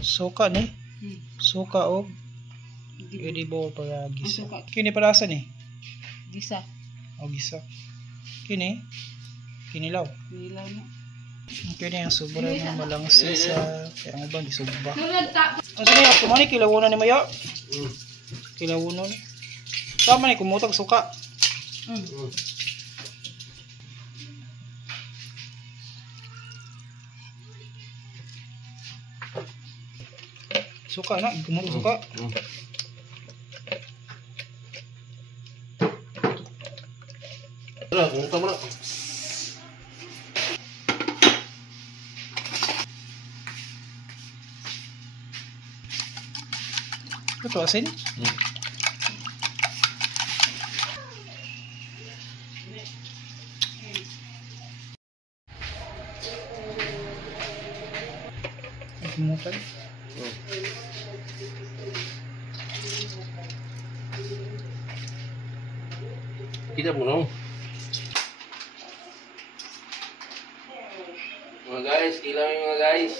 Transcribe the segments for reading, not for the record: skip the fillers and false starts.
Suka ni. Suka o edible para gisa. Kini para sa ni? Gisa. O gisa. Kini? Kinilaw. Kinilaw na. Kini ang sobra na malangsa sa kaya nga ba di subba. Asa ni ako man kilawunan ni Maya? Kilawunan. Sama ni kumutag suka. Suka na, kumutag suka. Tara, kumutag mo na. Ito asin? Kumutag. Kita puno. Mga guys, kilaw yung mga guys.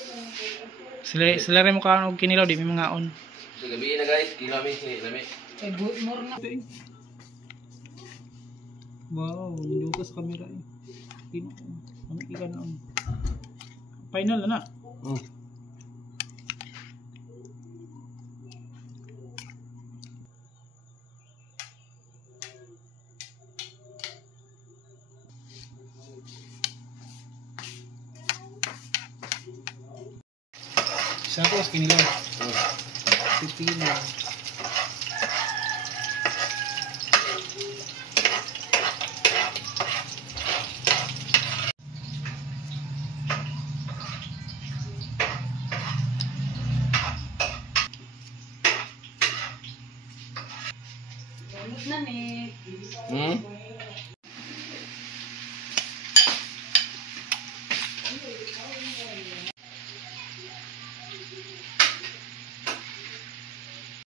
Sila rin mo kaon og kinilaw di may mga on. Sa gabi na guys, kilaw mi, lami. Ay, good more na. Wow, hindi sa camera eh. Ang ikan na. Final na. Saan ko kinilaw? Pipino. Ganot na ni.